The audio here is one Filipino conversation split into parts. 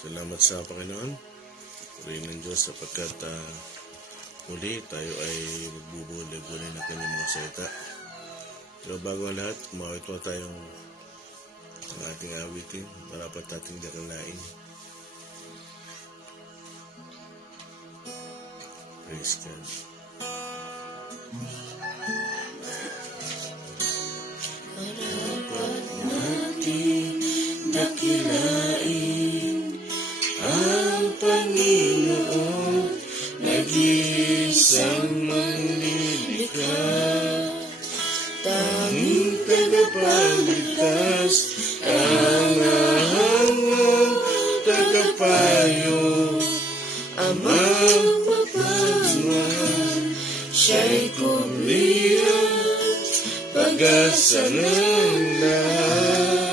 Salamat sa Panginoon. Purihin ng Diyos sapagkat muli tayo ay magbubulag-bulag ng kanyang mga salita. Pero bago ang lahat, kumawit mo tayong ang ating awitin, marapat ating dakalain. Praise God. Marapat natin dakilain ang Panginoon, nag-iisang manlilikha, tanging tagapagligtas, kahangahangang tagapayo, Amang mapagmahal, siya'y kumliyat, pag-asa ng lahat.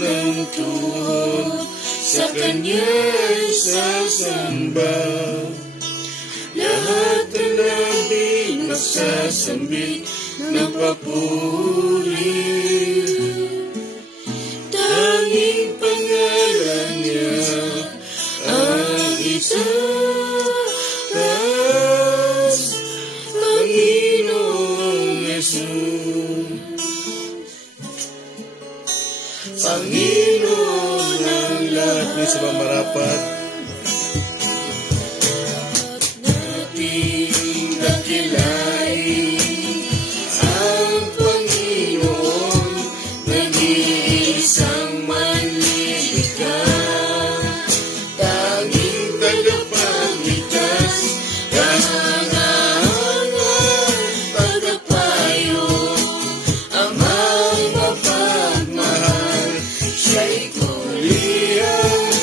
Ng tuhod sa Kanya'y sasamba, lahat ng labing magsasambit ng papuri. Tanging pangalan niya ang itaas, Panginoong Jesus. Panginoon ang lahat May sabang marapat. nating dakilain ang Panginoon, nag-iisang manlilikha, tanging tagapagligtas, kahangahangang tagapayo, Amang mapagmahal, siya'y kulihan,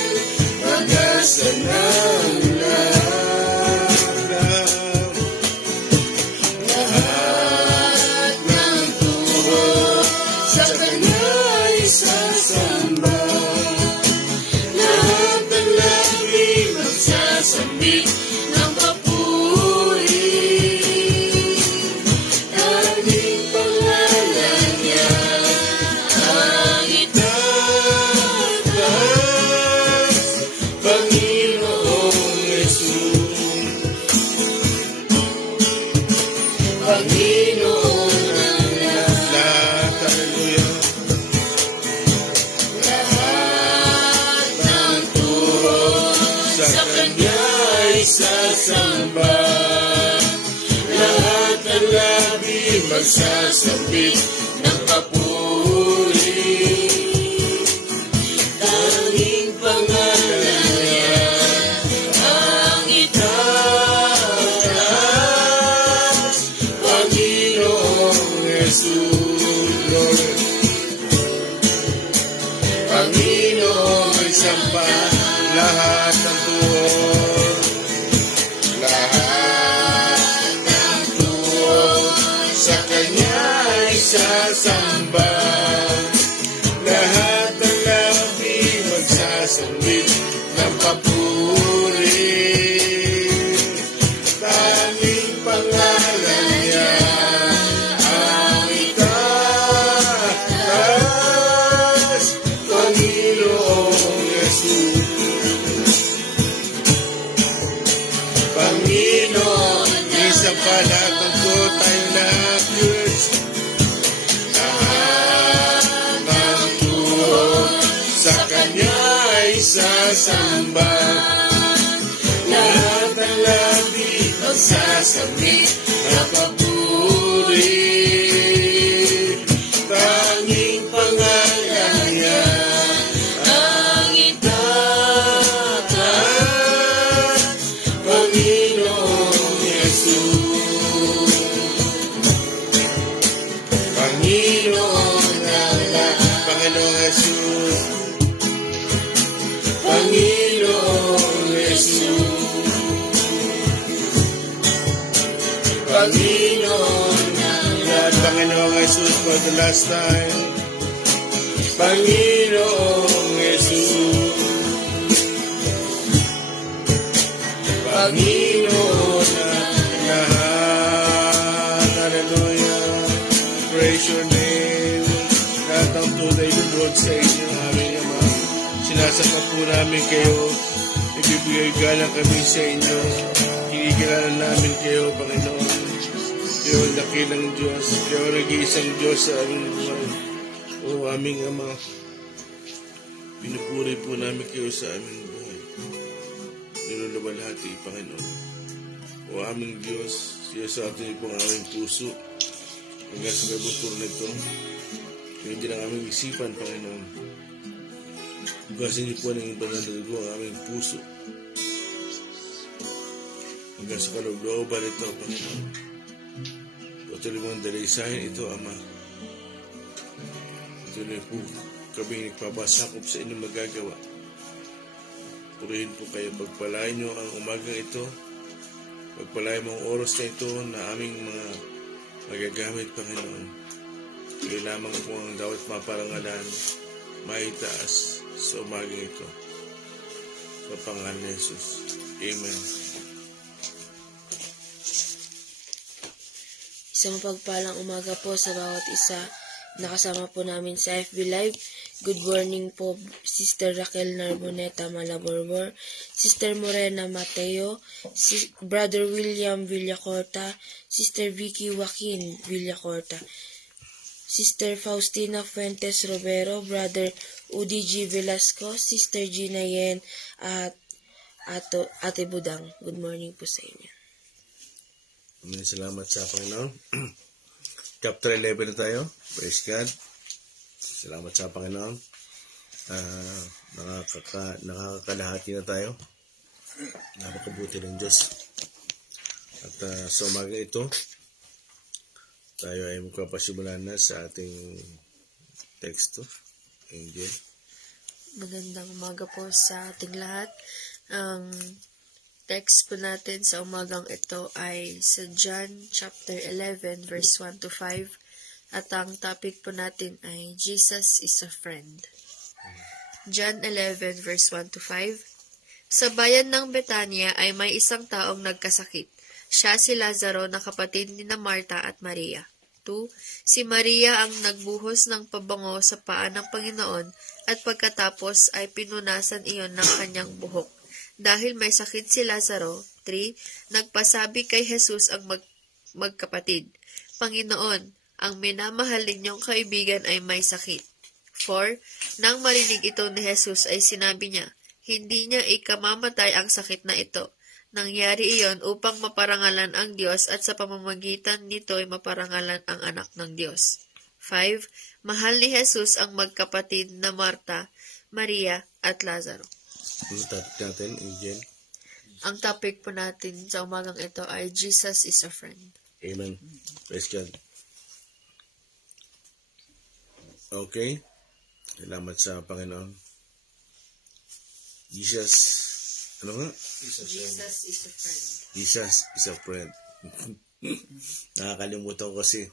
pag-asa ng lahat ng tuhod sa Kanya'y sasamba, lahat ng labi magsasambit ng papuri. Tanging pangalan niya ang itaas, Panginoong Jesus. Panginoon ang Lahat, hallelujah. lahat ng tuhod sa Kanya'y sasamba, lahat ng labi magsasambit ng papuri. Tanging pangalan niya ang itaas, Panginoong Jesus. Panginoong Sampa lahat ng tuhod. lahat ng tuhod Sa Kanya'y sasamba, lahat ng labi magsasambit ng papuri. Tanging pangalan niya ang itaas, Panginoong Jesus. Panginoon, isang lahat ng tuhod tayong lahat, Diyos. Lahat ng tuhod sa Kanya'y sasamba, lahat ng labi magsasambit ng papuri. tanging pangalan niya Ang itaas, Panginoong Jesus. Panginoon ang lahat, Panginoong Jesus. Panginoong Jesus. Panginoon ang lahat, Panginoong Jesus, for the last time. Panginoong Jesus. Panginoon ang lahat. Hallelujah. Praise your name. sinasaka po namin kayo. Ibibigay galang kami sa inyo. Kinikilala namin kayo, Panginoon. Kayo ang dakilang Diyos. Kayo ang nag-iisang Diyos sa aming buhay. O aming Ama, pinupuri po namin kayo sa aming buhay. Niluluwalhati, Panginoon. O aming Diyos, siya sa atin po ang aming puso. Hanggang sa may butor nito, hindi lang aming isipan, Panginoon. Hugasin niyo po ng ibang nalulugo ang aming puso. Hanggang sa kalooban ito, Panginoon. Patuloy mong dalisahin ito, Ama. Patuloy po kami nagpapasakop sa inyong magagawa. Purihin po kayo, pagpalain niyo ang umagang ito. Pagpalain mo ang oras na ito na aming mga magagamit, Panginoon. Kayo lamang po ang dapat maparangalan, maitaas sa umagang ito. Sa pangalan ni Jesus. Amen. Isang pagpalang umaga po sa bawat isa. Nakasama po namin sa FB Live. Good morning po, Sister Raquel Narboneta Malaborbor, Sister Morena Mateo, Brother William Villacorta, Sister Vicky Joaquin Villacorta, Sister Faustina Fuentes Robero, Brother Udi G. Velasco, Sister Gina Yen, at Ate Budang. Good morning po sa inyo. Maraming salamat sa Panginoon. Chapter 11 na tayo. Praise God. Salamat sa Panginoon. Nakakalahati na tayo. Napakabuti ng Diyos. At sa umaga ito, tayo ay magpapasimula na sa ating teksto. Angel. Magandang umaga po sa ating lahat. Ang text po natin sa umagang ito ay sa John chapter 11 verse 1 to 5. At ang topic po natin ay Jesus is a friend. John 11 verse 1 to 5. Sa bayan ng Betania ay may isang taong nagkasakit. Siya si Lazaro na kapatid ni na Marta at Maria. 2. Si Maria ang nagbuhos ng pabango sa paa ng Panginoon at pagkatapos ay pinunasan iyon ng kanyang buhok. Dahil may sakit si Lazaro. 3. Nagpasabi kay Jesus ang magkapatid, Panginoon, ang minamahal ninyong kaibigan ay may sakit. 4. Nang marinig ito ni Jesus ay sinabi niya, hindi niya ikamamatay ang sakit na ito. Nangyari iyon upang maparangalan ang Diyos at sa pamamagitan nito ay maparangalan ang anak ng Diyos. 5. Mahal ni Jesus ang magkapatid na Marta, Maria at Lazaro. Ano topic natin, Angel? Ang topic po natin sa umagang ito ay Jesus is a friend. Amen. Praise God. Okay. Salamat sa Panginoon. Jesus, ano nga? Jesus is a friend. Jesus is a friend. Nakakalimutan ko kasi.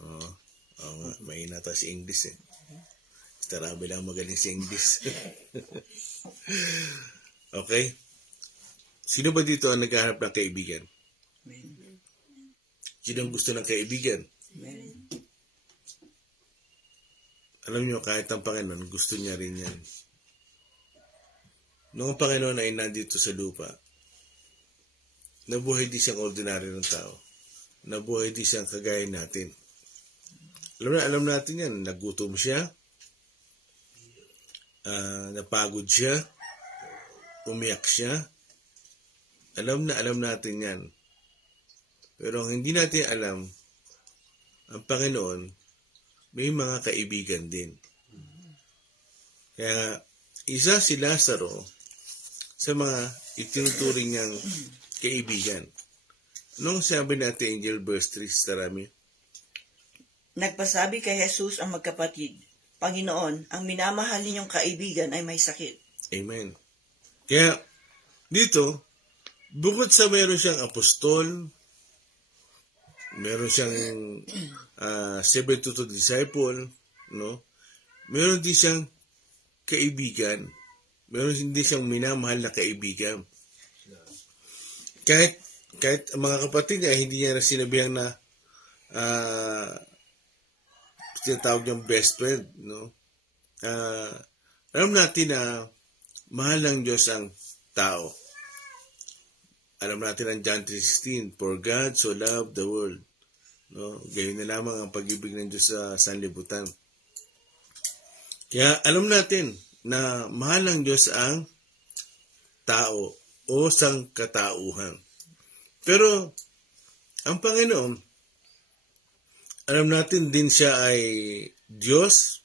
Oo nga, mahina tayo sa English eh. Tarabi lang magaling sa English. Okay? Sino ba dito ang naghahanap ng kaibigan? Sino ang gusto ng kaibigan? Alam niyo, kahit ang Panginoon, gusto niya rin yan. Noong ang Panginoon ay nandito sa lupa, nabuhay di siyang ordinary ng tao. Nabuhay di siyang kagaya natin. Alam natin yan. Nagutom siya. Napagod siya. Umiyak siya. Alam natin yan. Pero ang hindi natin alam, ang Panginoon, may mga kaibigan din. Kaya isa si Lazaro sa mga itinuturing niyang kaibigan. Anong sabi natin, Angel, verse 3, Tarami? Nagpasabi kay Jesus ang magkapatid, Panginoon, ang minamahal ninyong kaibigan ay may sakit. Amen. Kaya dito, bukod sa meron siyang apostol, meron siyang 72 disciple, no? Meron din siyang kaibigan. Meron din siyang minamahal na kaibigan. Kahit mga kapatid niya, hindi niya na sinabihan na tinatawag niyang best friend, no? alam natin na mahal ng Diyos ang tao. Alam natin ang John 3:16, For God so loved the world. No? Gayon na lamang ang pag-ibig ng Diyos sa sanlibutan. Kaya alam natin na mahal ng Diyos ang tao o sangkatauhan. Pero ang Panginoon, alam natin din siya ay Diyos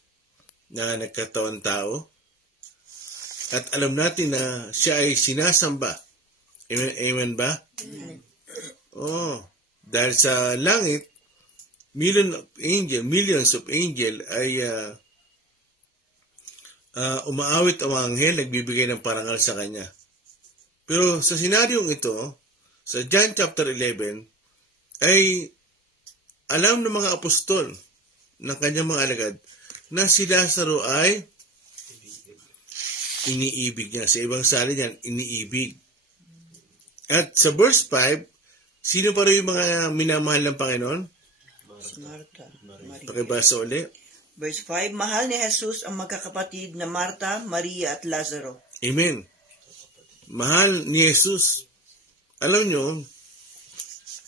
na nagkatawang tao. At alam natin na siya ay sinasamba. Amen ba? Oh, dahil sa langit, millions of angel ay umaawit ang mga anghel, nagbibigay ng parangal sa kanya. Pero sa senaryong ito, sa John chapter 11, ay alam ng mga apostol ng kanyang mga alagad na si Lazaro ay iniibig niya. Sa ibang salin niyan, iniibig. At sa verse 5, sino pa rin yung mga minamahal ng Panginoon? Si Marta, Maria. Pakibasa uli. Verse 5, mahal ni Jesus ang magkakapatid na Marta, Maria at Lazaro. Amen. Mahal ni Jesus. Alam nyo,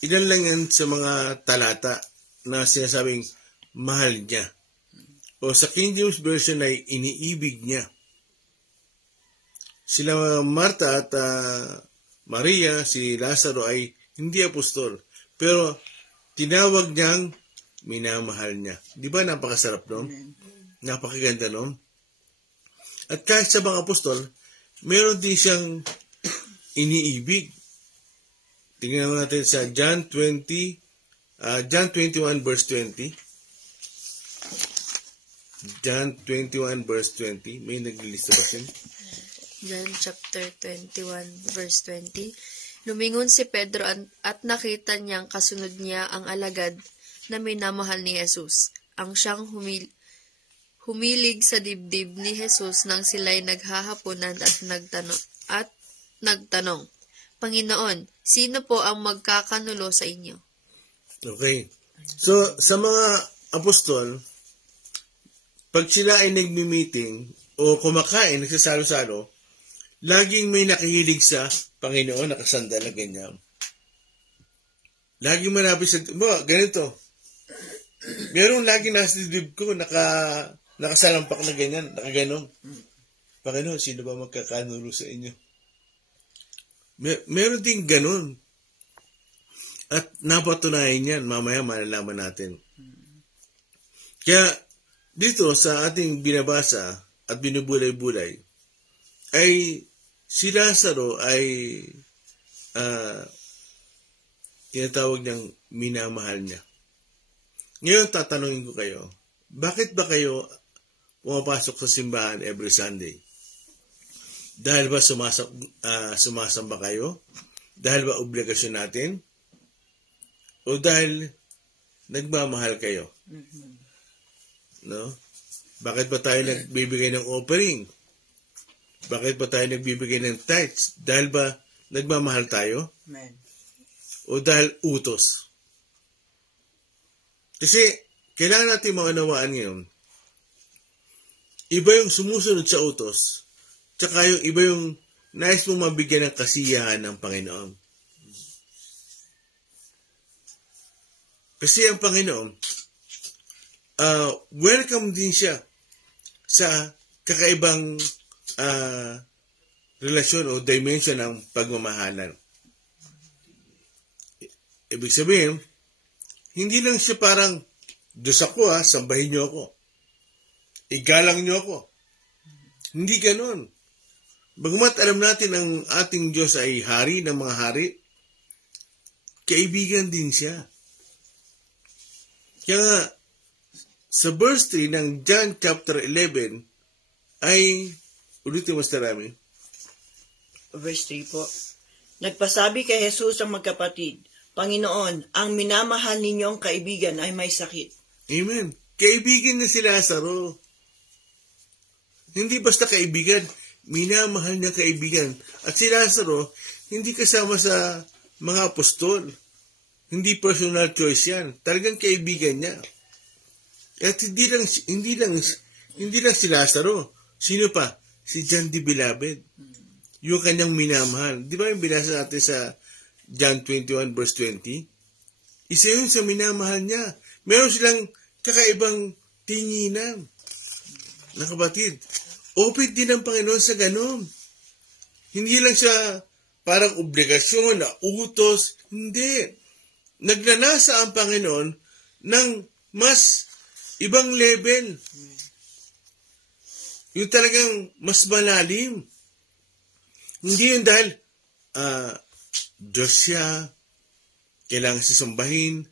ilan lang yan sa mga talata na sinasabing mahal niya. O sa King James Version ay iniibig niya. Sila Marta at Maria, si Lazaro ay hindi apostol. Pero tinawag niyang minamahal niya. Di ba napakasarap nun? Napakaganda nun. At kahit sa mga apostol, meron din siyang iniibig. Tingnan natin sa John 21 verse 20. John 21 verse 20. May naglilista ba siya? John chapter 21 verse 20. Lumingon si Pedro at nakita niyang kasunod niya ang alagad na minamahal ni Jesus. Ang siyang humilig sa dibdib ni Jesus nang sila'y naghahaponan at nagtanong, Panginoon, sino po ang magkakanulo sa inyo? Okay. So, sa mga apostol, pag sila ay nagmi-meeting o kumakain, nagsasalo-salo, laging may nakihilig sa Panginoon, nakasandal na ganyan. Laging malapit sa, ganito. Meron laging nasa dibdib ko, nakasalampak na ganyan, nakaganon. Panginoon, sino ba magkakanulo sa inyo? Meron din ganon. At napatunayan yan, mamaya malalaman natin. Kaya, dito sa ating binabasa at binubulay-bulay, ay si Lazaro ay tinatawag niyang minamahal niya. Ngayon tatanungin ko kayo, bakit ba kayo pumapasok sa simbahan every Sunday? Dahil ba sumasamba kayo? Dahil ba obligasyon natin? O dahil nagmamahal kayo? No? Bakit ba tayo nagbibigay ng offering? Bakit ba tayo nagbibigay ng tithes? Dahil ba nagmamahal tayo? Amen. O dahil utos? Kasi kailangan natin maunawaan ngayon, iba yung sumusunod sa utos, tsaka yung iba yung nais mong mabigyan ng kasiyahan ng Panginoon. Kasi ang Panginoon, welcome din siya sa kakaibang relasyon o dimension ng pagmamahalan. Ibig sabihin, hindi lang siya parang, Diyos ako sambahin niyo ako. Igalang niyo ako. Hindi ganon. Bagamat alam natin ang ating Diyos ay hari ng mga hari, kaibigan din siya. Kaya nga, sa verse 3 ng John chapter 11, ay, ulitin mo sa Rami. Verse 3 po. Nagpasabi kay Jesus ang magkapatid, Panginoon, ang minamahal ninyong kaibigan ay may sakit. Amen. Kaibigan na si Lazaro. Hindi basta kaibigan, minamahal niya kaibigan. At si Lazaro, hindi kasama sa mga apostol. Hindi personal choice yan. Talagang kaibigan niya. At hindi lang Hindi lang si Lazaro. Sino pa? Si John the Beloved. Yung kanyang minamahal. Di ba yung binasa natin sa John 21 verse 20? Isa yun sa minamahal niya. Meron silang kakaibang tinginan. Na kapatid, open din ang Panginoon sa ganon. Hindi lang siya parang obligasyon na utos. Hindi. Nagnanasa ang Panginoon ng mas ibang level. Yung talagang mas malalim. Hindi yun dahil Diyos siya, kailangan sisambahin,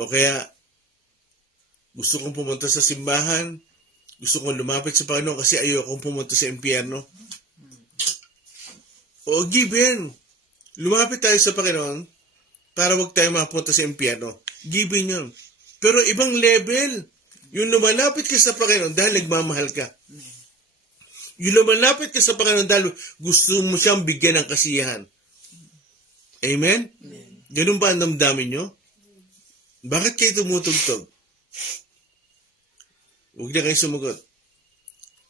o kaya gusto kong pumunta sa simbahan, gusto kong lumapit sa Panginoon kasi ayokong pumunta sa impyerno. O given, lumapit tayo sa Panginoon para wag tayo mapunta sa impyerno. Given yun. Pero ibang level, yung lumalapit ka sa Panginoon dahil nagmamahal ka. Yung lumalapit ka sa Panginoon dahil gusto mo siyang bigyan ng kasiyahan. Amen? Ganun ba ang damdamin nyo? Bakit kayo tumutugtog? Huwag na kayo sumagot.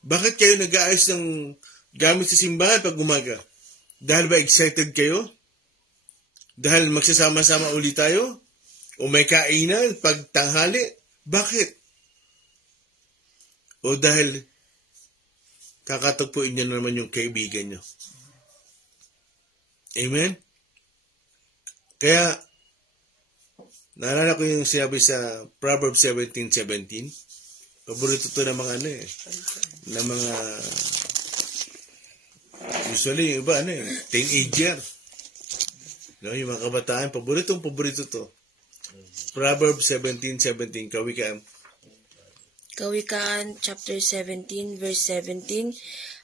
Bakit kayo nag-aayos ng gamit sa simbahan pag umaga? Dahil ba excited kayo? Dahil magsasama-sama ulit tayo? O may kainan pag tanghali? Bakit? O dahil kakatagpuin niyo naman yung kaibigan niyo? Amen? Kaya, naalala ko yung sinabi sa Proverbs 17:17. Paborito to ng mga ng mga usually yung iba teenager. No, yung mga kabataan, paborito to. Proverbs 17:17, Kawikaan. Kawikaan chapter 17 verse 17.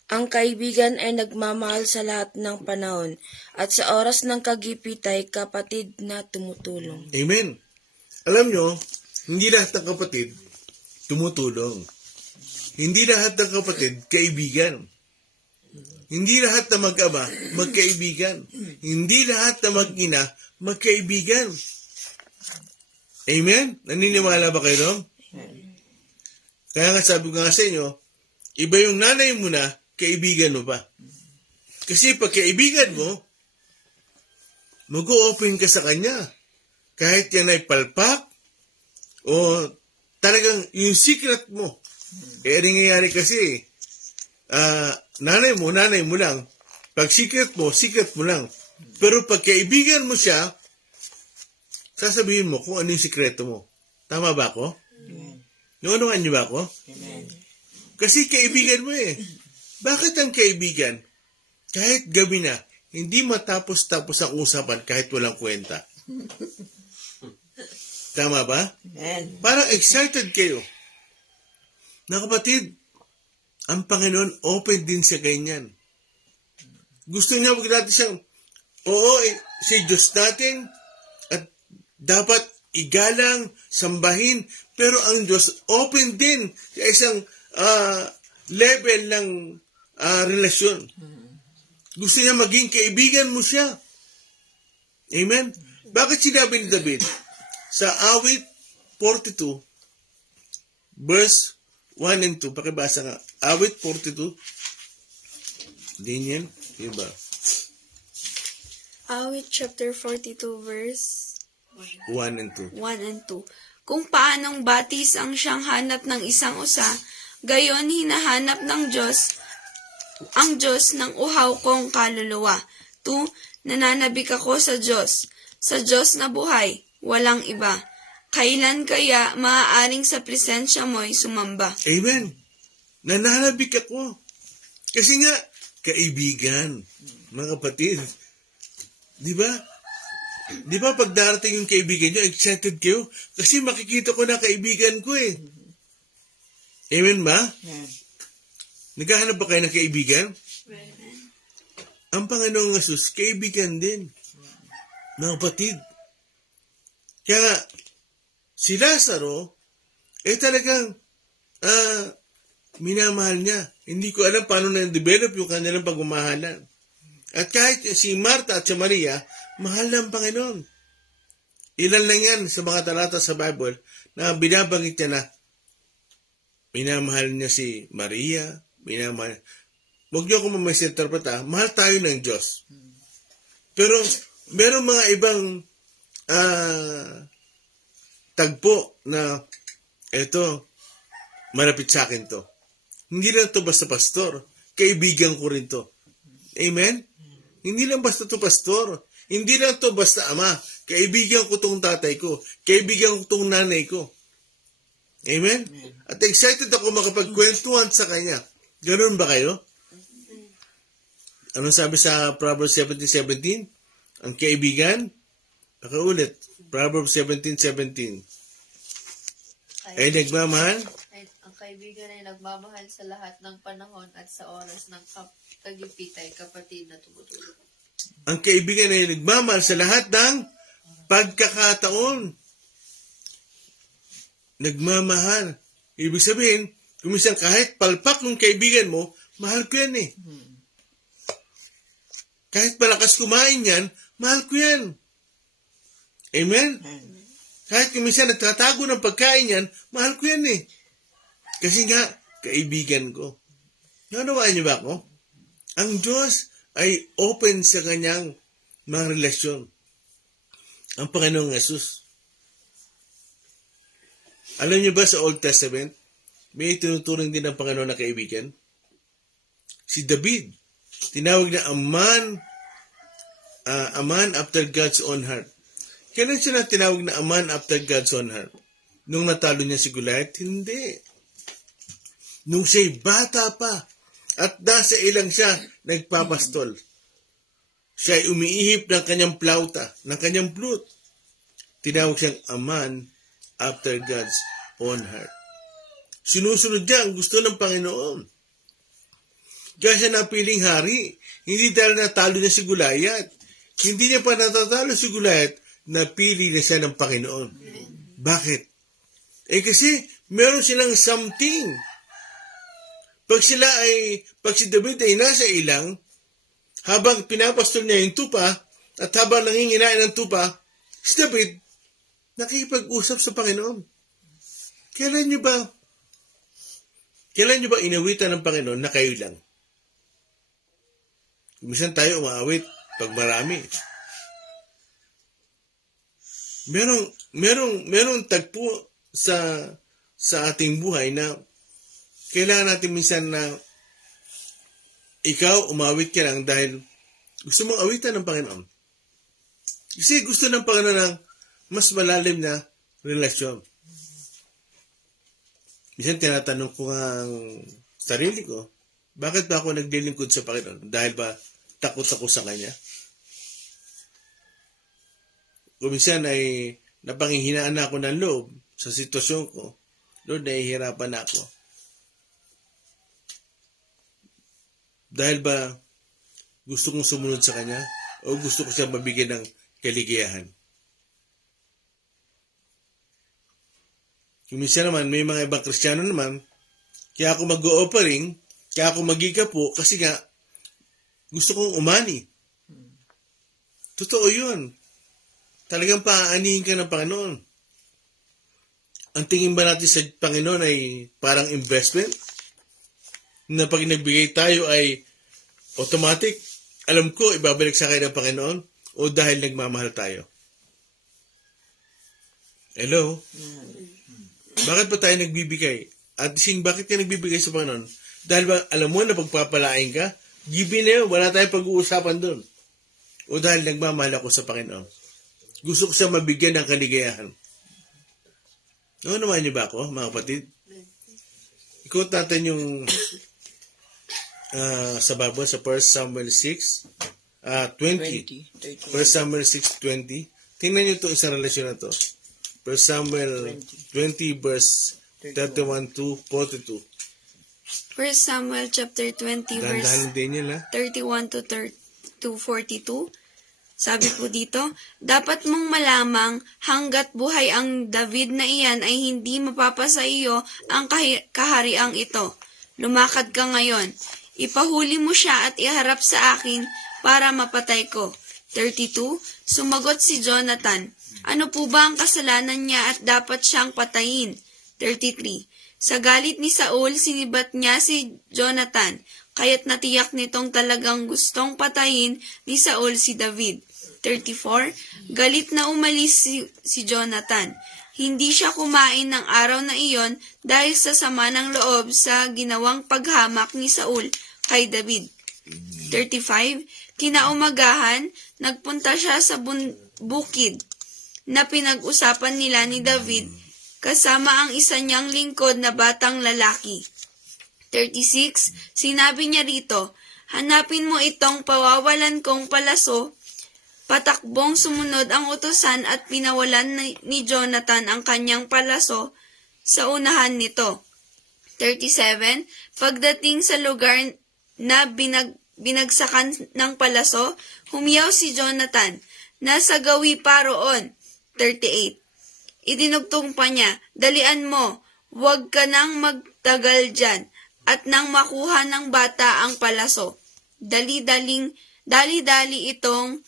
Ang kaibigan ay nagmamahal sa lahat ng panahon at sa oras ng kagipit ay kapatid na tumutulong. Amen. Alam nyo, hindi lahat ng kapatid tumutulong. Hindi lahat ng kapatid kaibigan. Hindi lahat na mag-ama magkaibigan. Hindi lahat na mag-ina magkaibigan. Amen? Naniniwala ba kayo doon? Kaya nga sabi ko nga sa inyo, iba yung nanay mo na, kaibigan mo pa. Kasi pag kaibigan mo, mag-o-open ka sa kanya. Kahit yan ay palpak, o talagang yung secret mo. Kaya nangyayari kasi, nanay mo lang. Pag secret mo lang. Pero pag kaibigan mo siya, sasabihin mo kung ano yung sikreto mo. Tama ba ako? Naunawaan niyo ba ako? Amen. Kasi kaibigan mo eh. Bakit ang kaibigan? Kahit gabi na, hindi matapos-tapos ang usapan kahit walang kwenta. Tama ba? Amen. Parang excited kayo. Na kapatid, ang Panginoon open din sa ganyan. Gusto niya wag natin siyang, si Diyos natin, at dapat igalang, sambahin, pero ang Diyos open din sa isang level ng relasyon. Gusto niya maging kaibigan mo siya. Amen? Bakit sinabi ni David? Sa awit 42, verse 1 and 2, pakibasa nga. Awit 42, din yan, diba? Awit chapter 42 verse 1 and 2. 1 and 2. Kung paanong batis ang siyang hanap ng isang usa, gayon hinahanap ng Diyos ang Diyos ng uhaw kong kaluluwa. 2. Nananabik ako sa Diyos na buhay, walang iba. Kailan kaya maaaring sa presensya mo'y sumamba? Amen. Nananabik ako. Kasi nga, kaibigan, mga kapatid. Di ba? Di ba pag darating yung kaibigan nyo, excited kayo? Kasi makikita ko na kaibigan ko eh. Amen ba? Amen. Naghahanap ba kayo ng kaibigan? Ang Panginoong Jesus, kaibigan din. Mga kapatid. Kaya nga, si Lazaro, talagang minamahal niya. Hindi ko alam paano na-develop yung kanilang pagmamahalan. At kahit si Marta at si Maria, mahal ng Panginoon. Ilan lang yan sa mga talata sa Bible na binabanggit niya na minamahal niya si Maria, minamahal. Huwag niyo ako mamisinterpret mahal tayo ng Diyos. Pero meron mga ibang tagpo na eto, malapit sa akin to. Hindi lang to basta pastor, kaibigan ko rin to. Amen? Hindi lang basta to pastor, hindi lang to basta ama, kaibigan ko tong tatay ko, kaibigan ko tong nanay ko. Amen? At excited ako makapagkwentuhan sa kanya. Ganun ba kayo? Anong sabi sa Proverbs 17:17? Ang kaibigan, nakaulit, Proverbs 17:17. Ay nagmamahal? Ang kaibigan ay nagmamahal sa lahat ng panahon at sa oras ng pagipitay, kapatid na tumutulong. Ang kaibigan ay nagmamahal sa lahat ng pagkakataon. Nagmamahal. Ibig sabihin, kuminsan kahit palpak ng kaibigan mo, mahal ko yan eh. Kahit malakas kumain yan, mahal ko yan. Amen? Kahit kuminsan nagtatago ng pagkain yan, mahal ko yan eh. Kasi nga, kaibigan ko. Nanawaan niyo ba ako? Ang Diyos ay open sa kanyang mga relasyon. Ang Panginoong Yesus. Alam niyo ba sa Old Testament, may tinuturing din ng Panginoon na kaibigan? Si David, tinawag na a man after God's own heart. Kailan siya na tinawag na a man after God's own heart? Nung natalo niya si Goliath? Hindi. Nung siya'y bata pa at nasa ilang siya nagpapastol. Siya'y umiihip ng kanyang plauta, ng kanyang flute. Tinawag siyang a man after God's own heart. Sinusunod niya ang gusto ng Panginoon. Kaya siya napiling hari. Hindi dahil natalo niya si Goliath. Hindi niya pa natatalo si Goliath, napili na siya ng Panginoon. Bakit? Kasi meron silang something. Pag si David ay nasa ilang, habang pinapastol niya yung tupa, at habang nanginginain ng tupa, si David, nakikipag-usap sa Panginoon. Kailan niyo ba inawitan ng Panginoon na kayo lang? Minsan tayo umaawit pag marami. Merong tagpo sa ating buhay na kailangan natin minsan na ikaw umawit ka lang dahil gusto mong awitan ng Panginoon. Kasi gusto ng Panginoon ng mas malalim na relasyon. Minsan tinatanong ko ang sarili ko, bakit ba ako naglilingkod sa Panginoon? Dahil ba takot ako sa Kanya? Kung minsan ay napanghihinaan na ako ng loob sa sitwasyon ko, Lord, nahihirapan na ako. Dahil ba gusto kong sumunod sa Kanya o gusto ko siya mabigyan ng kaligayahan? Kung minsan naman, may mga ibang Kristiyano naman, kaya ako mag-o-offering, kaya ako magigapo, kasi nga, gusto kong umani. Totoo yun. Talagang paaanihin ka ng Panginoon. Ang tingin ba natin sa Panginoon ay parang investment? Na pag nagbigay tayo ay automatic, alam ko, ibabalik sa akin ng Panginoon o dahil nagmamahal tayo? Hello? Bakit ba tayo nagbibigay? At bakit ka nagbibigay sa Panginoon? Dahil ba, alam mo na pagpapalain ka, give na yun, wala tayong pag-uusapan doon. O dahil nagmamahal ako sa Panginoon. Gusto ko siya mabigyan ng kaligayahan. Ano naman niyo ba ako, mga kapatid? Ikot natin yung sa Bible, sa 1 Samuel 6, 20. 1 Samuel 6:20. Tingnan niyo ito, isang relasyon na to. 1 Samuel 20 verse 31 to 42. 1 Samuel chapter 20 verse Dahan-dahan din yun, ha? 31 to 42. Sabi po dito, dapat mong malamang hanggat buhay ang David na iyan ay hindi mapapasa iyo ang kahariang ito. Lumakad ka ngayon. Ipahuli mo siya at iharap sa akin para mapatay ko. 32. Sumagot si Jonathan, ano po ba ang kasalanan niya at dapat siyang patayin? 33. Sa galit ni Saul, sinibat niya si Jonathan, kaya't natiyak nitong talagang gustong patayin ni Saul si David. 34. Galit na umalis si Jonathan. Hindi siya kumain ng araw na iyon dahil sa sama ng loob sa ginawang paghamak ni Saul kay David. 35. Kinaumagahan, nagpunta siya sa bukid na pinag-usapan nila ni David kasama ang isa niyang lingkod na batang lalaki. 36. Sinabi niya rito, hanapin mo itong pawawalan kong palaso. Patakbong sumunod ang utusan at pinawalan ni Jonathan ang kanyang palaso sa unahan nito. 37. Pagdating sa lugar na binagsakan ng palaso, humiyaw si Jonathan. Nasa gawi pa roon. 38. Idinugtong pa niya, dalian mo, huwag ka nang magtagal dyan, at nang makuha ng bata ang palaso. Dali-dali itong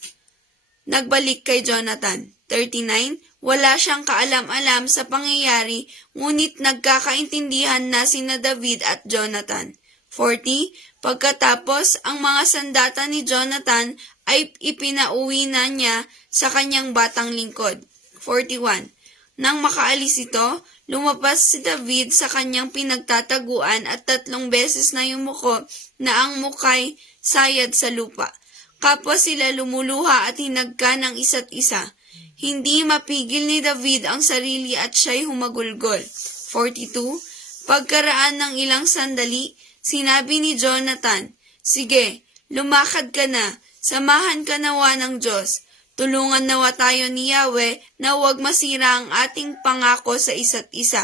nagbalik kay Jonathan. 39. Wala siyang kaalam-alam sa pangyayari, ngunit nagkakaintindihan na sina David at Jonathan. 40. Pagkatapos, ang mga sandata ni Jonathan ay ipinauwi na niya sa kanyang batang lingkod. 41. Nang makaalis ito, lumabas si David sa kanyang pinagtataguan at 3 beses na yumuko na ang mukay sayad sa lupa. Kapwa sila lumuluha at hinagka ng isa't isa. Hindi mapigil ni David ang sarili at siya'y humagulgol. 42. Pagkaraan ng ilang sandali, sinabi ni Jonathan, sige, lumakad ka na, samahan ka nawa ng Diyos. Tulungan nawa tayo ni Yahweh na huwag masira ang ating pangako sa isa't isa.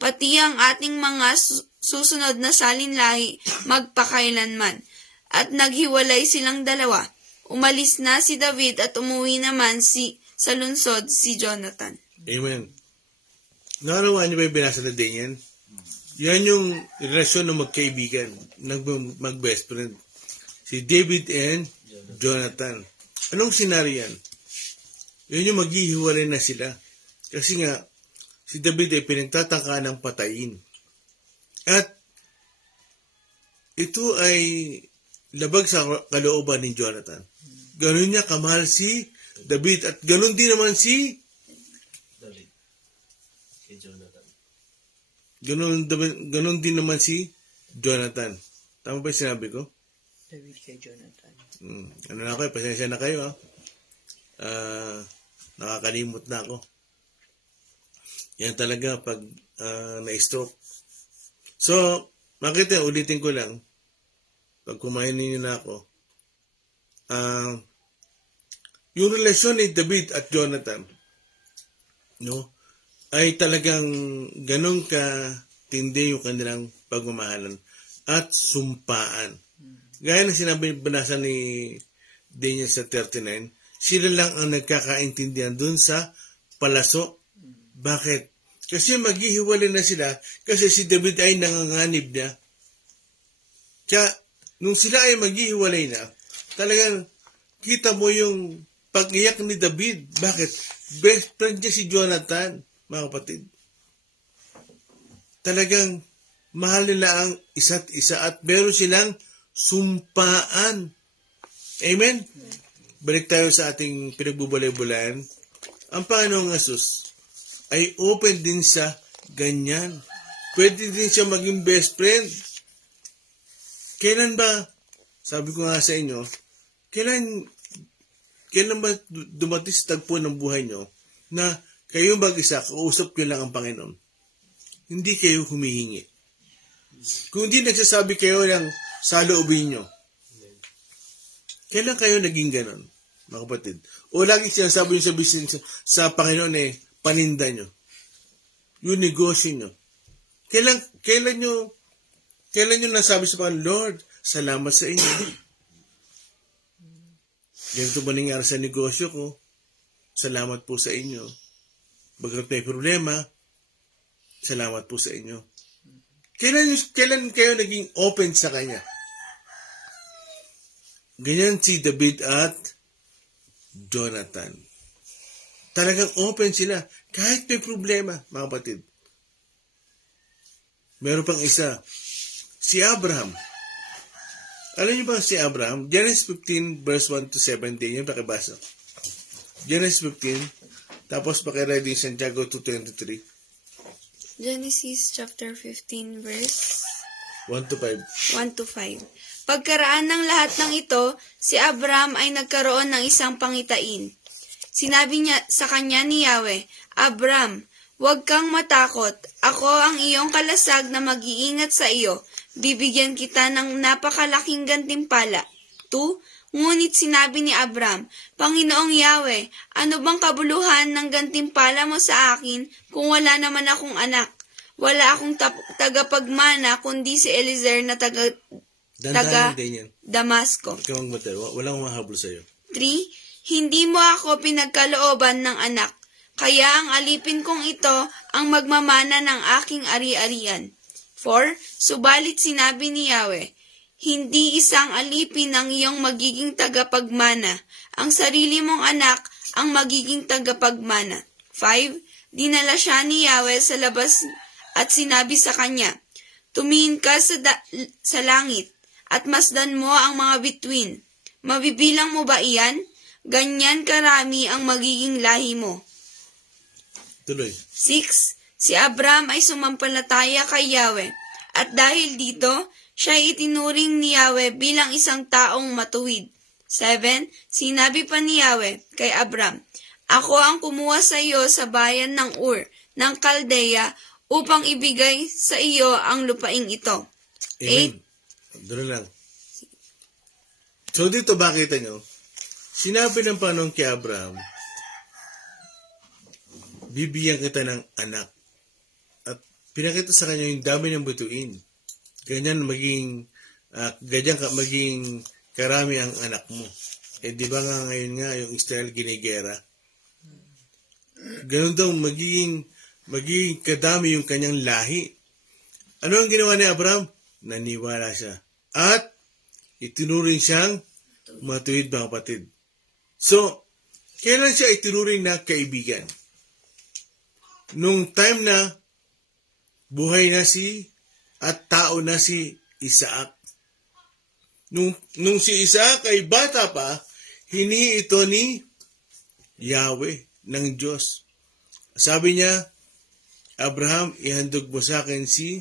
Pati ang ating mga susunod na salinlahi magpakailanman. At naghiwalay silang dalawa. Umalis na si David at umuwi naman sa lungsod si Jonathan. Amen. Nakarawan niyo ba yung binasa na din yan? Yan yung relasyon ng magkaibigan, mag-best friend. Si David and Jonathan. Anong senaryo yan? Yun yung maghihiwalay na sila. Kasi nga, si David ay pinagtataka ng patayin. At ito ay labag sa kalooban ni Jonathan. Ganon niya kamahal si David at ganon din naman si ganon din naman si Jonathan. Tama ba yung sinabi ko? David kay Jonathan. Ano na kayo? Pasensya na kayo. Nakakalimot na ako. Yan talaga pag na-stroke. So, makita, ulitin ko lang. Pag kumain ninyo na ako, yung relasyon ni David at Jonathan, no, ay talagang ganun ka tindi yung kanilang pagmamahalan at sumpaan. Gaya ng sinabi banasa ni Daniel sa 39, sila lang ang nagkakaintindihan dun sa palaso. Bakit? Kasi maghihiwalay na sila kasi si David ay nanganganib niya. Kaya, nung sila ay maghihiwalay na, talagang kita mo yung pag-iyak ni David. Bakit? Best friend niya si Jonathan, mga kapatid. Talagang mahal nila ang isa't isa at meron silang sumpaan. Amen? Balik tayo sa ating pinagbubulay-bulayan. Ang Panginoong Asus ay open din sa ganyan. Pwede din siya maging best friend. Kailan ba, sabi ko nga sa inyo, kailan ba dumating sa tagpo ng buhay nyo na kayo mag-isa, kausap nyo lang ang Panginoon? Hindi kayo humihingi. Kung hindi nagsasabi kayo ng saloobin nyo, kailan kayo naging ganon, mga kapatid? O lagi sinasabi nyo sa business sa Panginoon paninda nyo. Yung negosyo nyo. Kailan nyo nasabi sa Panginoon, Lord, salamat sa inyo. Ganito ba nangyari sa negosyo ko? Salamat po sa inyo. Bagat may problema, salamat po sa inyo. Kailan kayo naging open sa Kanya? Ganyan si David at Jonathan. Talagang open sila. Kahit may problema, mga kapatid. Meron pang isa, si Abraham. Alam niyo ba si Abraham? Genesis 15 verse 1 to 17, yung pakibasa. Genesis 15, tapos pakiread din Santiago 2:23, Genesis chapter 15 verse 1 to 5. 1 to 5. Pagkaraan ng lahat ng ito, si Abram ay nagkaroon ng isang pangitain. Sinabi niya sa kanya ni Yahweh, Abram, huwag kang matakot. Ako ang iyong kalasag na mag-iingat sa iyo. Bibigyan kita ng napakalaking gantimpala. 2. Ngunit sinabi ni Abram, Panginoong Yahweh, ano bang kabuluhan ng gantimpala mo sa akin kung wala naman akong anak? Wala akong tagapagmana kundi si Eliezer na taga Dandahan din yan. Damasco. Ikaw ang matay. Walang mahabol sa'yo. 3. Hindi mo ako pinagkalooban ng anak, kaya ang alipin kong ito ang magmamana ng aking ari-arian. 4. Subalit sinabi ni Yahweh, hindi isang alipin ang iyong magiging tagapagmana. Ang sarili mong anak ang magiging tagapagmana. 5. Dinala siya ni Yahweh sa labas at sinabi sa kanya, tumingin ka sa langit at masdan mo ang mga bituin. Mabibilang mo ba iyan? Ganyan karami ang magiging lahi mo. Tuloy. 6. Si Abram ay sumampalataya kay Yahweh at dahil dito, siya ay itinuring ni Yahweh bilang isang taong matuwid. 7. Sinabi pa ni Yahweh kay Abram, Ako ang kumuha sa iyo sa bayan ng Ur, ng Kaldea, upang ibigay sa iyo ang lupaing ito. Amen. Doon lang. So dito bakita nyo, sinabi ng Panginoon kay Abraham, bibigyan kita ng anak. At pinakita sa kanya yung dami ng butuin. Ganyan maging karami ang anak mo. Eh di ba nga ngayon nga yung Israel ginigera? Ganun daw magiging kadami yung kanyang lahi. Ano ang ginawa ni Abraham? Naniwala siya. At itinuring siyang matuwid, mga kapatid. So, kailan siya itinuring na kaibigan? Nung time na buhay na at tao na si Isaac. Nung si Isaac ay bata pa, hinihi ito ni Yahweh ng Diyos. Sabi niya, Abraham, ihandog mo sa akin si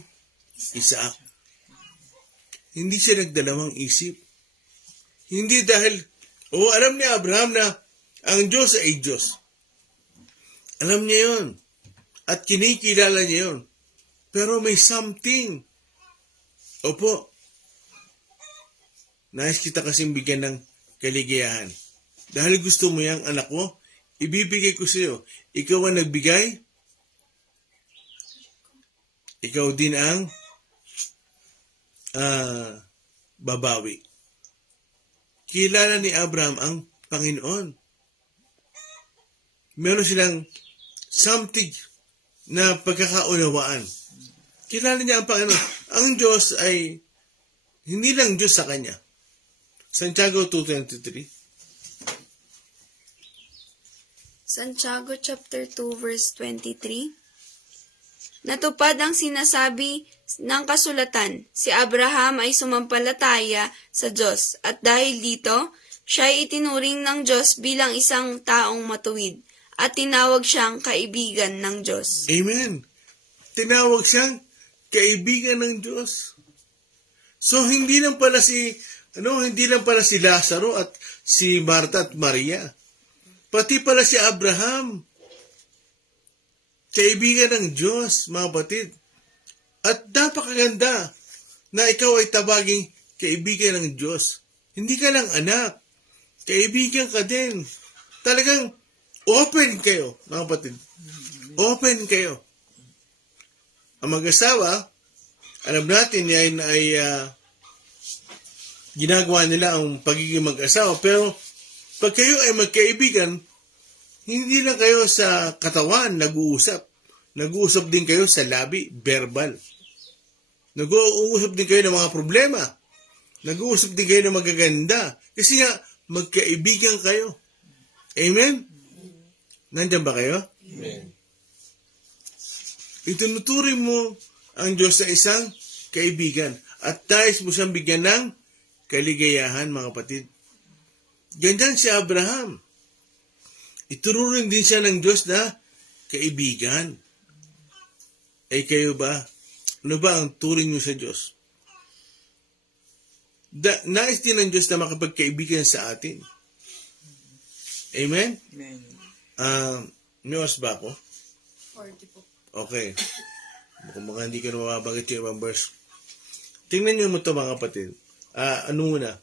Isaac. Hindi siya nagdalawang isip. Hindi dahil, alam ni Abraham na ang Diyos ay Diyos. Alam niya yon. At kinikilala niya yon. Pero may something. Opo. Nais kita kasing bigyan ng kaligayahan. Dahil gusto mo yung anak mo, ibibigay ko sa iyo. Ikaw ang nagbigay. Ikaw din ang babawi. Kilala ni Abraham ang Panginoon. Meron silang something na pagkakaunawaan. Kilala niya ang Panginoon. Ang Diyos ay hindi lang Diyos sa Kanya. Santiago 2:23. Santiago chapter 2 verse 23. Natupad ang sinasabi ng kasulatan, si Abraham ay sumampalataya sa Diyos at dahil dito, siya ay itinuring ng Diyos bilang isang taong matuwid at tinawag siyang kaibigan ng Diyos. Amen. Tinawag siyang kaibigan ng Diyos. So hindi lang pala si Lazaro at si Marta at Maria. Pati pala si Abraham. Kaibigan ng Diyos, mga batid. At napakaganda na ikaw ay tabaging kaibigan ng Diyos. Hindi ka lang anak. Kaibigan ka din. Talagang open kayo, mga batid. Open kayo. Ang mag-asawa, alam natin yan ay ginagawa nila ang pagiging mag-asawa. Pero pag kayo ay magkaibigan, hindi lang kayo sa katawan nag-uusap. Nag-uusap din kayo sa labi, verbal. Nag-uusap din kayo ng mga problema. Nag-uusap din kayo ng magaganda. Kasi nga, magkaibigan kayo. Amen? Nandiyan ba kayo? Amen. Itinuturing mo ang Diyos na isang kaibigan. At nais mo siyang bigyan ng kaligayahan, mga kapatid. Ganyan si Abraham. Itururing din siya ng Diyos na kaibigan. Eh kayo ba? Ano ba ang turing niyo sa Diyos? Nais din ng Diyos na makapagkaibigan sa atin. Amen? Amen. May oras ba ako? 40 po. Okay. Mukhang hindi ka na mababagit yung ibang verse. Tingnan niyo mo ito, mga kapatid. Ano muna?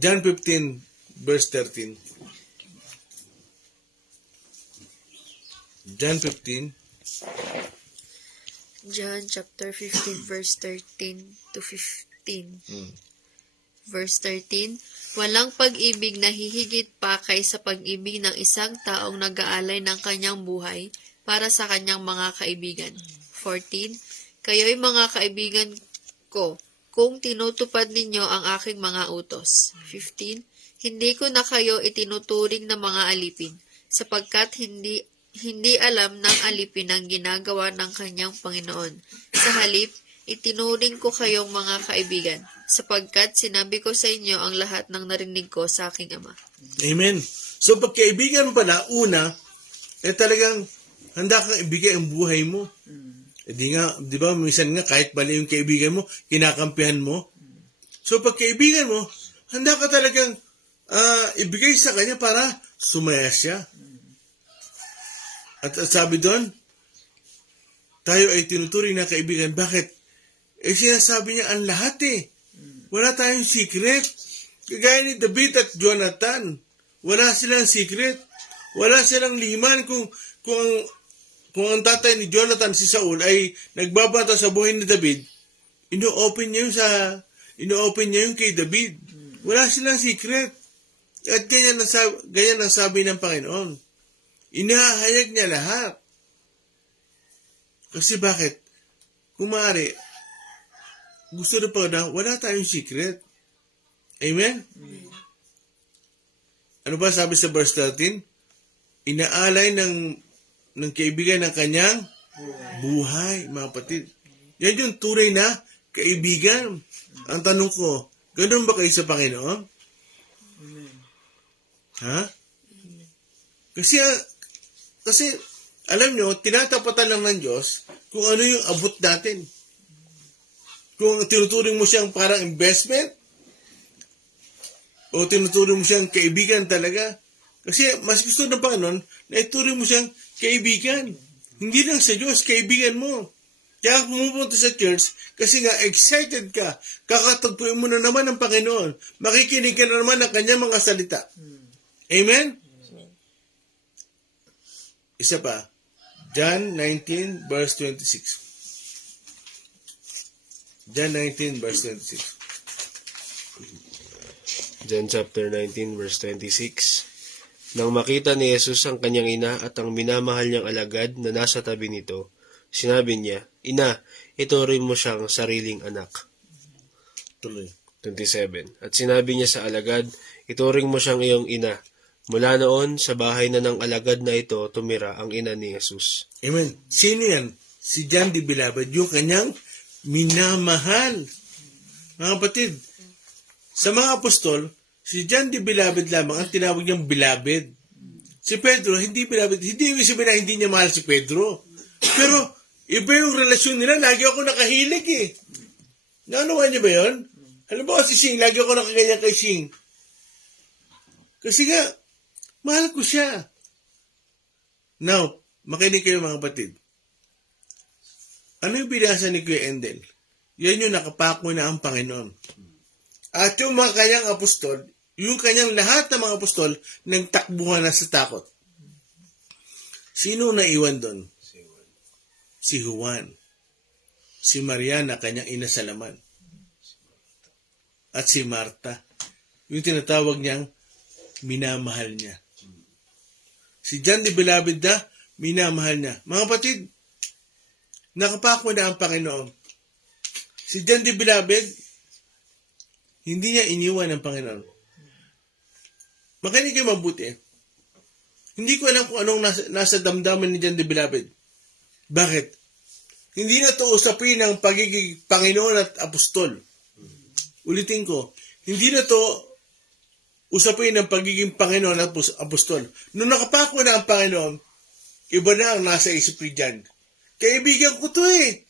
John 15, verse 13. John 15. John chapter 15 verse 13 to 15. Verse 13, walang pag-ibig na hihigit pa kaysa pag-ibig ng isang taong nag-aalay ng kanyang buhay para sa kanyang mga kaibigan. 14, kayo'y mga kaibigan ko kung tinutupad ninyo ang aking mga utos. 15, hindi ko na kayo itinuturing na mga alipin, sapagkat hindi alam ng alipin ang ginagawa ng kanyang Panginoon. Sa halip, itinuring ko kayong mga kaibigan, sapagkat sinabi ko sa inyo ang lahat ng narinig ko sa aking Ama. Amen. So, pagkaibigan mo pala, una, talagang handa kang ibigay ang buhay mo. Di ba, minsan nga, kahit bali yung kaibigan mo, kinakampihan mo. So, pagkaibigan mo, handa ka talagang ibigay sa kanya para sumaya siya. At sabi doon, tayo ay tinuturing na kaibigan. Bakit? Sinasabi niya ang lahat Wala tayong secret. Kagaya ni David at Jonathan, wala silang secret. Wala silang liman kung ang tatay ni Jonathan, si Saul, ay nagbabata sa buhay ni David, ino-open niya yung kay David. Wala silang secret. At ganyan ang sabi ng Panginoon. Inahayag niya lahat. Kasi bakit? Kung maaari, gusto na pa na wala tayong secret. Amen? Ano ba sabi sa verse 13? Inaalay ng kaibigan ng kanyang buhay, mga kapatid. Yan yung tunay na kaibigan. Ang tanong ko, ganun ba kayo sa Panginoon? Ha? Kasi alam nyo, tinatapatan lang ng Diyos kung ano yung abot natin. Kung tinuturing mo siyang parang investment, o tinuturing mo siyang kaibigan talaga. Kasi mas gusto ng Panginoon na ituring mo siyang kaibigan. Hindi lang sa Diyos, kaibigan mo. Kaya pumupunta sa church, kasi nga excited ka, kakatagpuin mo na naman ng Panginoon. Makikinig ka na naman ng kanyang mga salita. Amen? Isa pa, John 19, verse 26. John 19, verse 26. John chapter 19, verse 26. Nang makita ni Jesus ang kanyang ina at ang minamahal niyang alagad na nasa tabi nito, sinabi niya, Ina, ituring mo siyang sariling anak. Tuloy. 27. At sinabi niya sa alagad, ituring mo siyang iyong ina. Mula noon, sa bahay na ng alagad na ito, tumira ang ina ni Jesus. Amen. Sino yan? Si John the Beloved, yung kanyang minamahal. Mga kapatid, sa mga apostol, si John the Beloved lamang ang tinawag niyang beloved. Si Pedro, hindi beloved. Hindi ibig sabihin na hindi niya mahal si Pedro. Pero, iba yung relasyon nila. Lagi ako nakahilig Nanuwa niyo ba yun? Alam mo si Sing, lagi ako nakaganyan kay Sing. Kasi nga, mahal ko siya. Now, makinig kayo mga kapatid. Ano yung binasa ni Kuya Endel? Yan yung nakapako na ang Panginoon. At yung mga kanyang apostol, yung kanyang lahat ng mga apostol, nagtakbuhan na sa takot. Sino naiwan doon? Si Juan. Si Maria na kanyang ina sa laman. At si Marta. Yung tinatawag niyang minamahal niya. Si John the Beloved na minamahal niya. Mga kapatid, nakapako na ang Panginoon. Si John the Beloved, hindi niya iniwan ng Panginoon. Makinig kayo mabuti. Hindi ko alam kung anong nasa damdaman ni John the Beloved. Bakit? Hindi na to usapin ng pagiging Panginoon at Apostol. Ulitin ko, hindi na to usapin ng pagiging Panginoon at Apostol. Nung nakapako na ang Panginoon, iba na ang nasa isip ko dyan. Kaibigan ko to eh.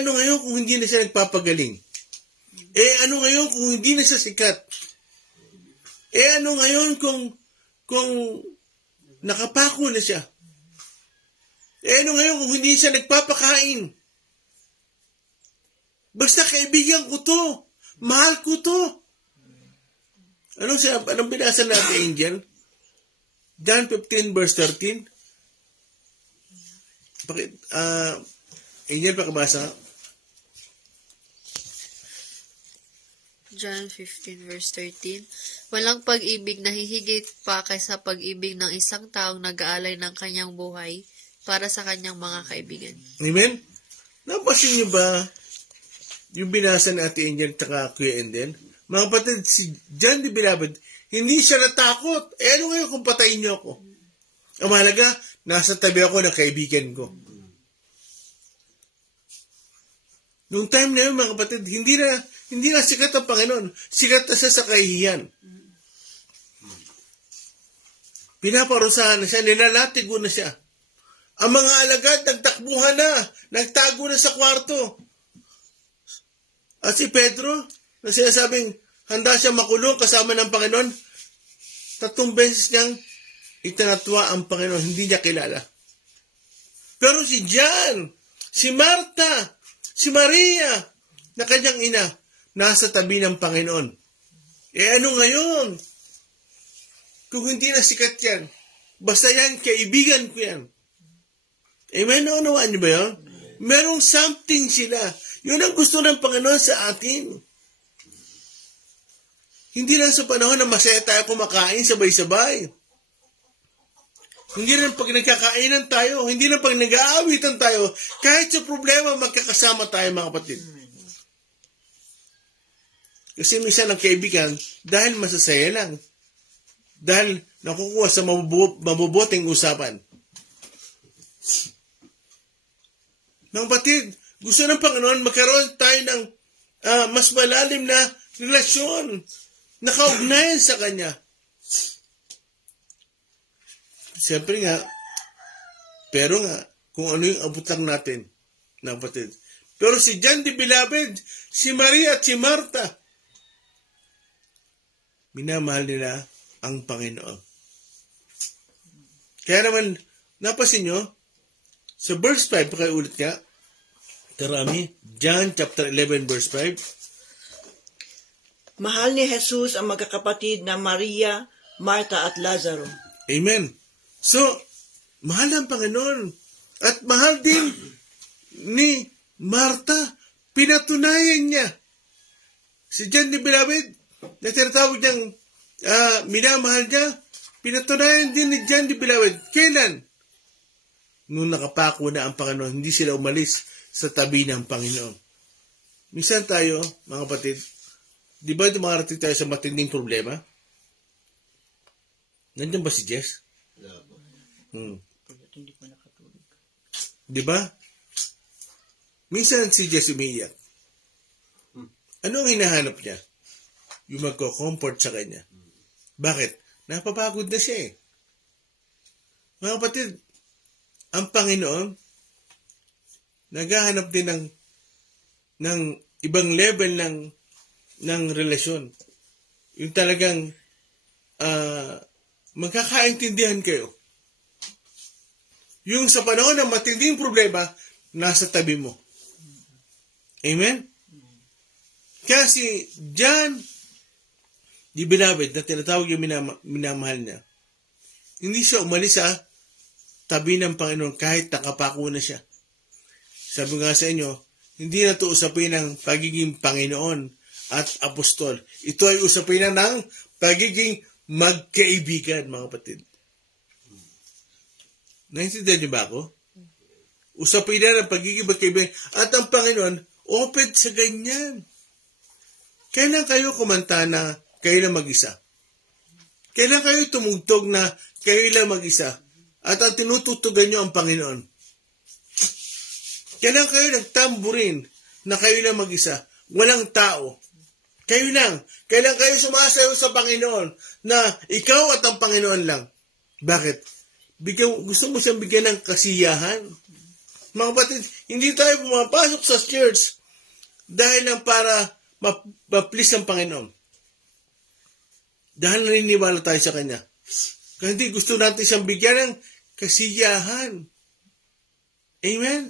Ano ngayon kung hindi na siya nagpapagaling? Ano ngayon kung hindi na siya sikat? Ano ngayon kung nakapako na siya? Ano ngayon kung hindi siya nagpapakain? Basta kaibigan ko to. Mahal ko to. Anong binasa natin, Angel? John 15 verse 13. Angel, pakabasa. John 15 verse 13. Walang pag-ibig na hihigit pa kaysa pag-ibig ng isang taong nag-aalay ng kanyang buhay para sa kanyang mga kaibigan. Amen? Napasin niyo ba yung binasa ni Ate Angel at Kuya Enden? Mga kapatid, si John the Beloved, hindi siya natakot. Ano ngayon kung patayin niyo ako? Ang mahalaga, nasa tabi ako ng kaibigan ko. Noong time na yun, mga kapatid, hindi na sikat ang Panginoon. Sikat na siya sa kahihiyan. Pinaparusahan na siya, nilalatigo na siya. Ang mga alagad, nagtakbuhan na, nagtago na sa kwarto. At si Pedro, na sinasabing, handa siya makulong kasama ng Panginoon, 3 beses niyang itinatwa ang Panginoon, hindi niya kilala. Pero si John, si Marta, si Maria, na kanyang ina, nasa tabi ng Panginoon. Ano ngayon? Kung hindi na sikat yan, basta yan, kaibigan ko yan. Amen? Naunawaan niyo ba yun? Merong something sila. Yun ang gusto ng Panginoon sa atin. Hindi lang sa panahon na masaya tayo kumakain sabay-sabay. Hindi lang pag nagkakainan tayo, hindi lang pag nag-aawitan tayo, kahit sa problema, magkakasama tayo mga kapatid. Kasi minsan ang kaibigan, dahil masasaya lang, dahil nakukuha sa mabubuting usapan. Mga kapatid, gusto ng Panginoon magkaroon tayo ng mas malalim na relasyon, nakaugnayan sa Kanya. Siyempre nga, pero nga, kung ano yung abutang natin, na kapatid. Pero si John the Beloved, si Maria at si Marta, minamahal nila ang Panginoon. Kaya naman, napasin nyo, sa verse 5, pakiulit nga, karami, John chapter 11 verse 5. Mahal ni Jesus ang magkakapatid na Maria, Marta at Lazaro. Amen. So, mahal ang Panginoon. At mahal din ni Marta. Pinatunayan niya. Si John the Beloved, na tinatawag niyang minamahal niya, pinatunayan din ni John the Beloved. Kailan? Nung nakapako na ang Panginoon, hindi sila umalis sa tabi ng Panginoon. Minsan tayo, mga kapatid, di ba dumarating tayo sa matinding problema? Nandiyan ba si Jess? Di ba? Minsan si Jess umiiyak. Ano ang hinahanap niya? Yung magko-comfort sa kanya. Bakit? Napapagod na siya eh. Mga kapatid, ang Panginoon, naghahanap din ng ibang level ng relasyon. Yung talagang magkakaintindihan kayo. Yung sa panahon ng matinding problema, nasa tabi mo. Amen? Kaya si John, the Beloved, na tinatawag yung minamahal niya, hindi siya umalis sa tabi ng Panginoon kahit nakapako na siya. Sabi nga sa inyo, hindi na ito usapin ng pagiging Panginoon at Apostol. Ito ay usapin na ng pagiging magkaibigan, mga kapatid. Naintindihan niyo ba ako? Usapin na ng pagiging magkaibigan. At ang Panginoon, open sa ganyan. Kailan kayo kumanta na kayo lang mag-isa? Kailan kayo tumugtog na kayo lang mag-isa? at ang tinututugan nyo ang Panginoon. Kailan kayo nagtamburin na kayo lang mag-isa, walang tao. Kayo lang. Kailan kayo sumasayaw sa Panginoon na ikaw at ang Panginoon lang. Bakit? Gusto mo siyang bigyan ng kasiyahan? Mga kapatid, hindi tayo pumapasok sa church dahil lang para ma-please ang Panginoon. Dahil naniniwala tayo sa Kanya. Kaya hindi gusto natin siyang bigyan ng kasiyahan. Amen?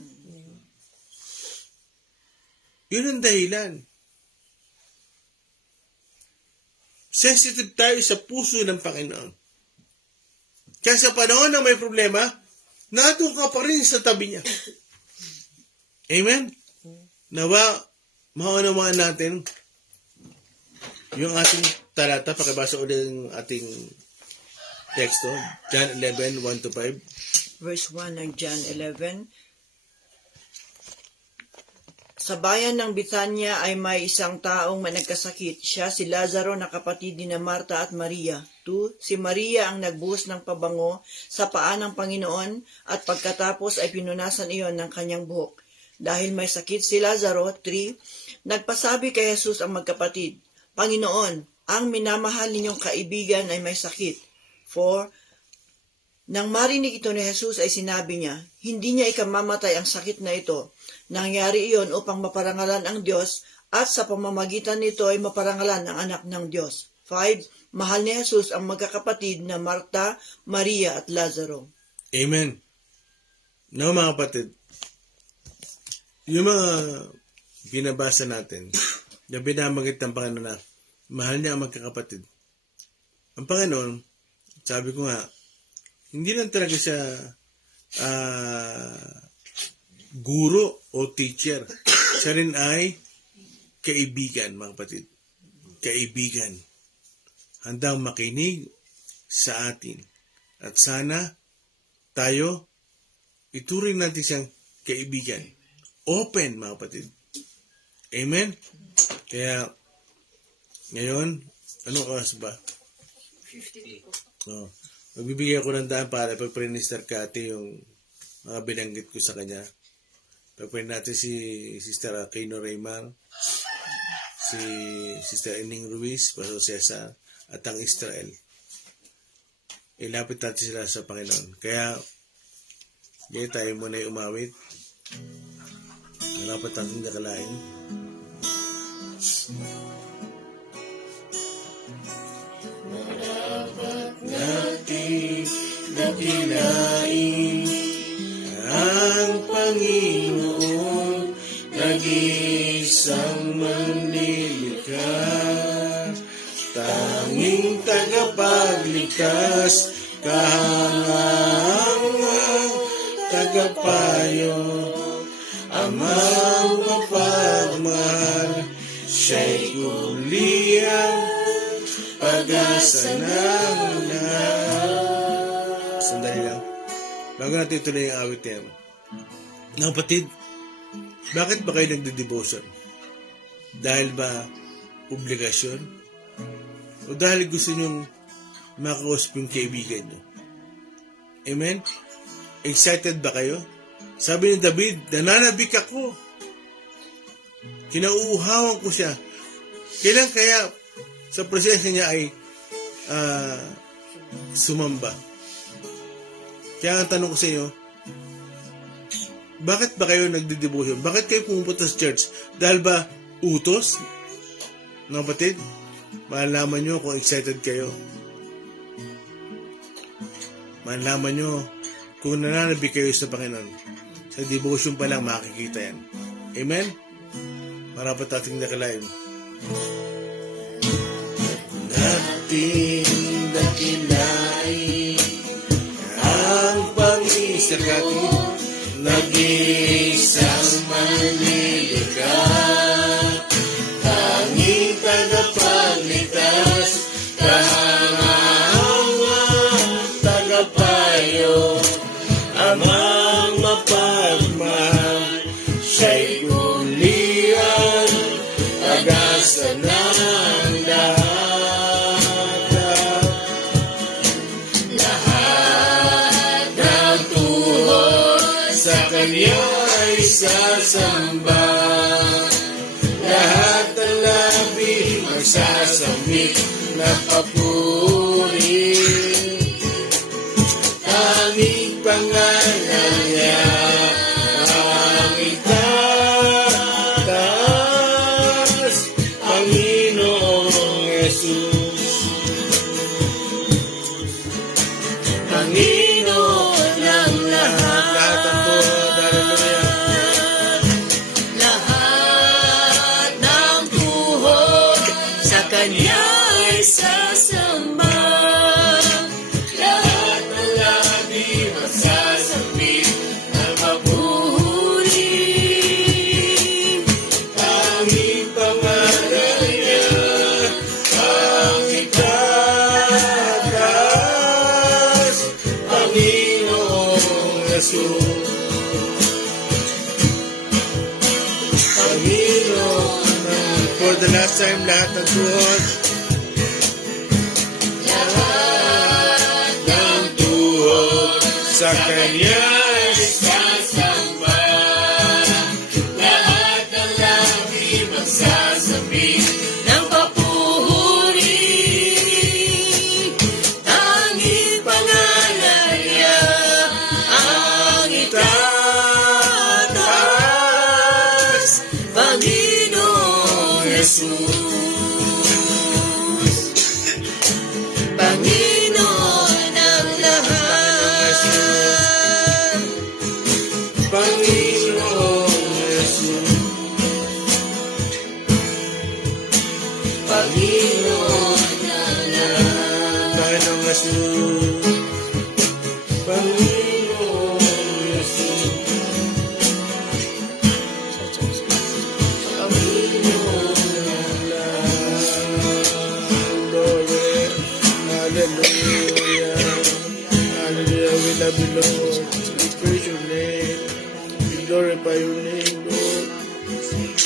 Yun ang dahilan. Sensitive tayo sa puso ng Panginoon. Kaya sa panahon na may problema, nandun ka pa rin sa tabi niya. Amen? Nawa, maunawaan natin yung ating talata. Pakibasa ulit yung ating teksto. John 11, 1-5. Verse 1 ng John 11. Sa bayan ng Bethania ay may isang taong may nagkasakit. Siya si Lazaro na kapatid ni Marta at Maria. 2. Si Maria ang nagbuhos ng pabango sa paa ng Panginoon at pagkatapos ay pinunasan iyon ng kanyang buhok. Dahil may sakit si Lazaro. 3. Nagpasabi kay Jesus ang magkapatid, Panginoon, ang minamahal ninyong kaibigan ay may sakit. 4. Nang marinig ito ni Jesus ay sinabi niya, hindi niya ikamamatay ang sakit na ito. Nangyari iyon upang maparangalan ang Diyos at sa pamamagitan nito ay maparangalan ang anak ng Diyos. 5. Mahal ni Jesus ang magkakapatid na Marta, Maria at Lazaro. Amen. No, mga kapatid, yung mga binabasa natin, na binamagit ng Panginoon na mahal niya ang magkakapatid. Ang Panginoon, sabi ko nga, hindi lang talaga siya guro o teacher. Siya rin ay kaibigan, mga kapatid. Kaibigan. Handang makinig sa atin. At sana tayo ituring natin siyang kaibigan. Open, mga kapatid. Amen? Kaya, ngayon, anong oras ba? 50 po. Oh. Magbibigay ako ng daan para pag-minister ka ate yung mga binanggit ko sa kanya. Pagpapin natin si Sister Aquino Raymar, si Sister Ening Ruiz, Pastor Cesar, at ang Israel. Ilapit natin sila sa Panginoon. Kaya, ngayon tayo muna yung umawit. Dapat natin nakalain. Natin dakilain ang Panginoon, nag-iisang manlilikha, tanging tagapagligtas, kahangang tagapayo, amang mapagmahal, siya'y kuliyang pag-asa ng lahat. Sandali lang. Bago natin ituloy yung awit niya. Mga kapatid, bakit ba kayo nagde-devotion? Dahil ba obligasyon? O dahil gusto nyong makausap yung kaibigan nyo? Amen? Excited ba kayo? Sabi ni David, nananabik ako. Kinauuhawan ko siya. Kailan kaya sa presensya niya ay sumamba? Kaya ang tanong ko sa inyo, bakit ba kayo nagdi-devotion? Bakit kayo pumupunta sa church? Dahil ba utos? Mga kapatid, malalaman nyo kung excited kayo. Malalaman nyo kung nananabik kayo sa Panginoon. Sa devotion pa lang makikita yan. Amen? Marapat ating nakalain. Natin dakilain ang Panginoon, nag-iisang manlilikha, tanging tagapagligtas, kahangang tagapayo, amang mapagmahal, siya'y kulian, pag-asa ng lahat. sa Kanya ay sasamba. Lahat ng labi magsasambit na papuri. Tanging pangalan niya ang itaas, Panginoong Jesus. Panginoon ng lahat. Lahat ang tuhod, hallelujah. Lahat ng tuhod sa Kanya ay sasamba. Lahat ng labi magsasambit ng papuri. Tanging pangalan niya ang itataas, Panginoong Jesus. Panginoon, for the last time, lahat ng tuhod. Lahat ng tuhod sa Kanya ay sasamba. Lahat ng labi magsasambit Ng papuri, tanging pangalan niya ang itataas, Panginoong Jesus. Panginoon ng lahat. Panginoong Jesus. Panginoon ng lahat. Panginoong Jesus. Panginoong Jesus. Panginoon ng lahat. Glory. Hallelujah. Hallelujah. We love you, Lord. We praise your name. We glorify your name, Lord.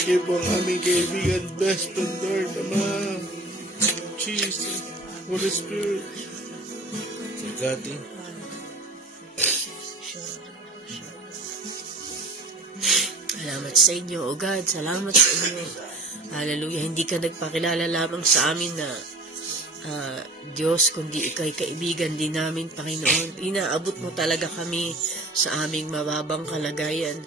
Give ang aming kaibigan best on Lord, Ama. Jesus. Holy Spirit. Gati. Salamat sa inyo, O God. Salamat sa inyo. Hallelujah. Hindi ka nagpakilala lamang sa amin na Diyos, kundi ikaw'y kaibigan din namin, Panginoon. Inaabot mo talaga kami sa aming mababang kalagayan.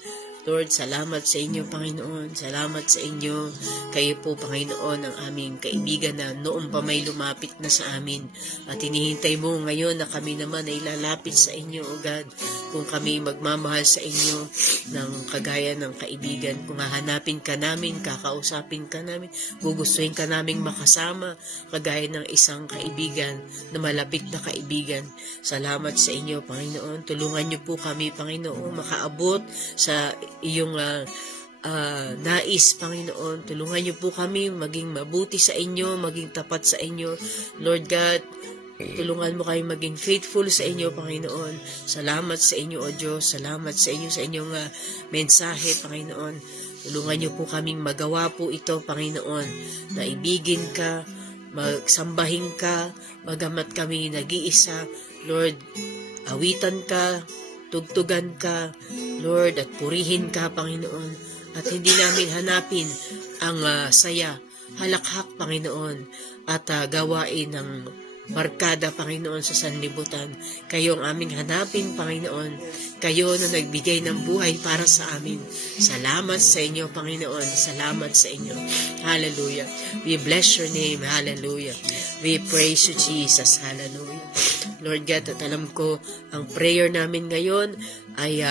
Lord, salamat sa inyo, Panginoon. Salamat sa inyo. Kayo po, Panginoon, ang aming kaibigan na noong pa may lumapit na sa amin. At hinihintay mo ngayon na kami naman ay lalapit sa inyo, O God. Kung kami magmamahal sa inyo ng kagaya ng kaibigan, kung hahanapin ka namin, kakausapin ka namin, gugustuhin ka naming makasama, kagaya ng isang kaibigan na malapit na kaibigan. Salamat sa inyo, Panginoon. Tulungan niyo po kami, Panginoon, makaabot sa iyong nais, Panginoon. Tulungan niyo po kami maging mabuti sa inyo, maging tapat sa inyo. Lord God, tulungan mo kayo maging faithful sa inyo, Panginoon. Salamat sa inyo, O Diyos. Salamat sa inyo sa inyong mensahe, Panginoon. Tulungan niyo po kaming magawa po ito, Panginoon, na ibigin ka, magsambahin ka, bagamat kami nag-iisa. Lord, awitan ka, tugtugan ka, Lord, at purihin ka, Panginoon. At hindi namin hanapin ang saya, halakhak, Panginoon, at gawain ng barkada, Panginoon, sa sanlibutan. Kayo ang aming hanapin, Panginoon. Kayo na nagbigay ng buhay para sa amin. Salamat sa inyo, Panginoon. Salamat sa inyo. Hallelujah. We bless your name. Hallelujah. We praise you, Jesus. Hallelujah. Lord God, at alam ko, ang prayer namin ngayon ay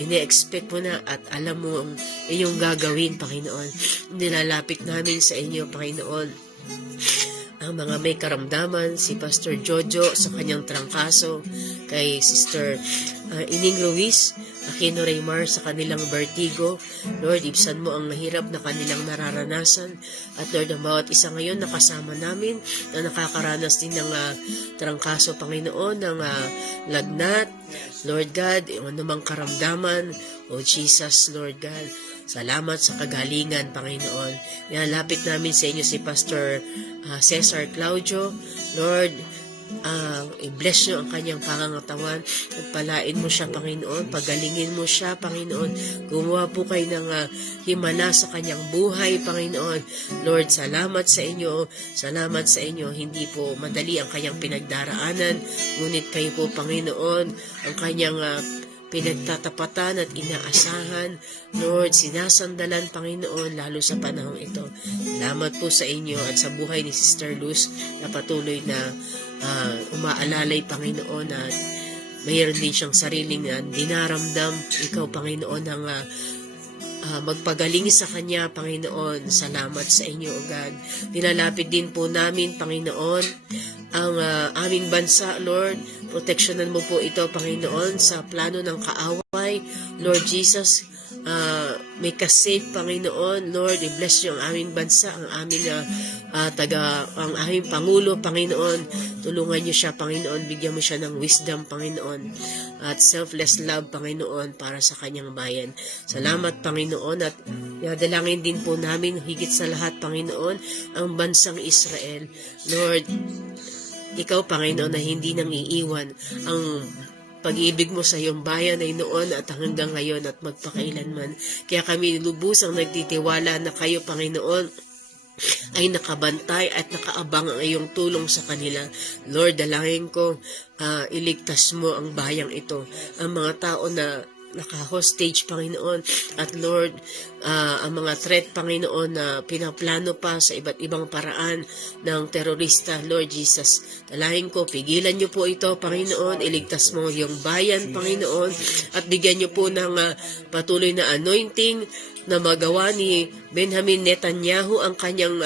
ini-expect mo na at alam mo ang iyong gagawin, Panginoon. Nilalapit namin sa inyo, Panginoon, ang mga may karamdaman, si Pastor Jojo sa kanyang trangkaso, kay Sister Ining Ruiz, Aquino Raymar sa kanilang vertigo. Lord, ibsan mo ang mahirap na kanilang nararanasan. At Lord, ang bawat isa ngayon nakasama namin na nakakaranas din ng trangkaso, Panginoon, ng lagnat. Lord God, anumang karamdaman, O Jesus, Lord God, salamat sa kagalingan, Panginoon. Nilalapit namin sa inyo si Pastor Cesar Claudio. Lord, i-bless nyo ang kanyang pangangatawan. Pagpalain mo siya, Panginoon. Pagalingin mo siya, Panginoon. Gumawa po kayo ng himala sa kanyang buhay, Panginoon. Lord, salamat sa inyo. Salamat sa inyo. Hindi po madali ang kanyang pinagdaraanan. Ngunit kayo po, Panginoon, ang kanyang pinagtatapatan at inaasahan. Lord, sinasandalan, Panginoon, lalo sa panahong ito. Salamat po sa inyo at sa buhay ni Sister Luz na patuloy na umaalalay, Panginoon, at mayroon din siyang sariling dinaramdam. Ikaw, Panginoon, ang magpagaling sa kanya, Panginoon. Salamat sa inyo, O God. Nilalapit din po namin, Panginoon, ang aming bansa, Lord. Proteksyonan mo po ito, Panginoon, sa plano ng kaaway. Lord Jesus, may kasave, Panginoon. Lord, i-bless niyo ang aming bansa, ang aming ang aming Pangulo, Panginoon. Tulungan niyo siya, Panginoon. Bigyan mo siya ng wisdom, Panginoon. At selfless love, Panginoon, para sa kanyang bayan. Salamat, Panginoon. At dalangin din po namin, higit sa lahat, Panginoon, ang bansang Israel. Lord, ikaw, Panginoon, na hindi nang iiwan ang pag-ibig mo sa iyong bayan ay noon at hanggang ngayon at magpakailanman. Kaya kami lubusang nagtitiwala na kayo, Panginoon, ay nakabantay at nakaabang ang iyong tulong sa kanila. Lord, dalangin ko, iligtas mo ang bayang ito. Ang mga tao na naka-hostage, Panginoon, at Lord, ang mga threat, Panginoon, na pinaplano pa sa iba't ibang paraan ng terorista, Lord Jesus. Dalangin ko, pigilan niyo po ito, Panginoon, iligtas mo yung bayan, Panginoon, at bigyan niyo po ng patuloy na anointing na magawa ni Benjamin Netanyahu ang kanyang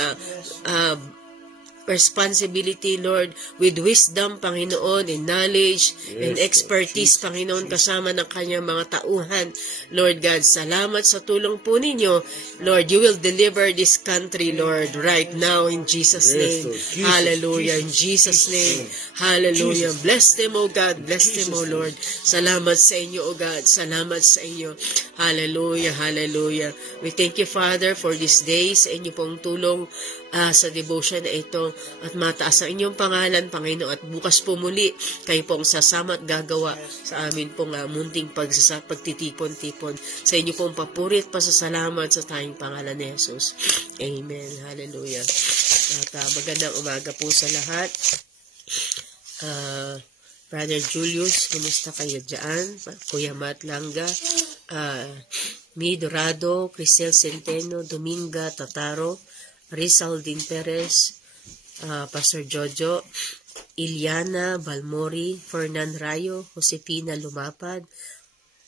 responsibility, Lord, with wisdom, Panginoon, and knowledge, and expertise, Panginoon, kasama ng kanyang mga tauhan. Lord God, salamat sa tulong po ninyo. Lord, you will deliver this country, Lord, right now in Jesus' name. Hallelujah, in Jesus' name. Hallelujah. Bless them, O God. Bless them, O Lord. Salamat sa inyo, O God. Salamat sa inyo. Hallelujah, hallelujah. We thank you, Father, for these days, sa inyo pong tulong sa devotion na ito, at mataas ang inyong pangalan, Panginoon, at bukas po muli kayo pong sasama at gagawa sa amin pong munting pagtitipon-tipon. Sa inyo pong papuri at pasasalamat sa tayong pangalan ni Jesus. Amen. Hallelujah. At magandang umaga po sa lahat. Brother Julius, kumusta kayo dyan? Kuya Matt Langga, Mi Dorado, Cristel Centeno, Dominga Tataro, Rizal Din Perez, Pastor Jojo, Iliana Balmori, Fernan Rayo, Josefina Lumapad,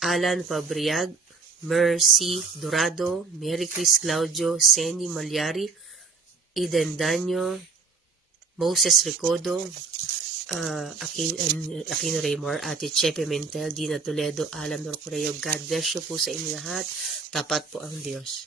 Alan Fabriag, Mercy Dorado, Mary Chris Claudio, Seni Malyari, Eden Danyo, Moses Ricodo, Aquino Raymore, Ate Chepe Mentel, Dina Toledo, Alan Norcoreo. God bless you po sa inyo lahat. Tapat po ang Diyos.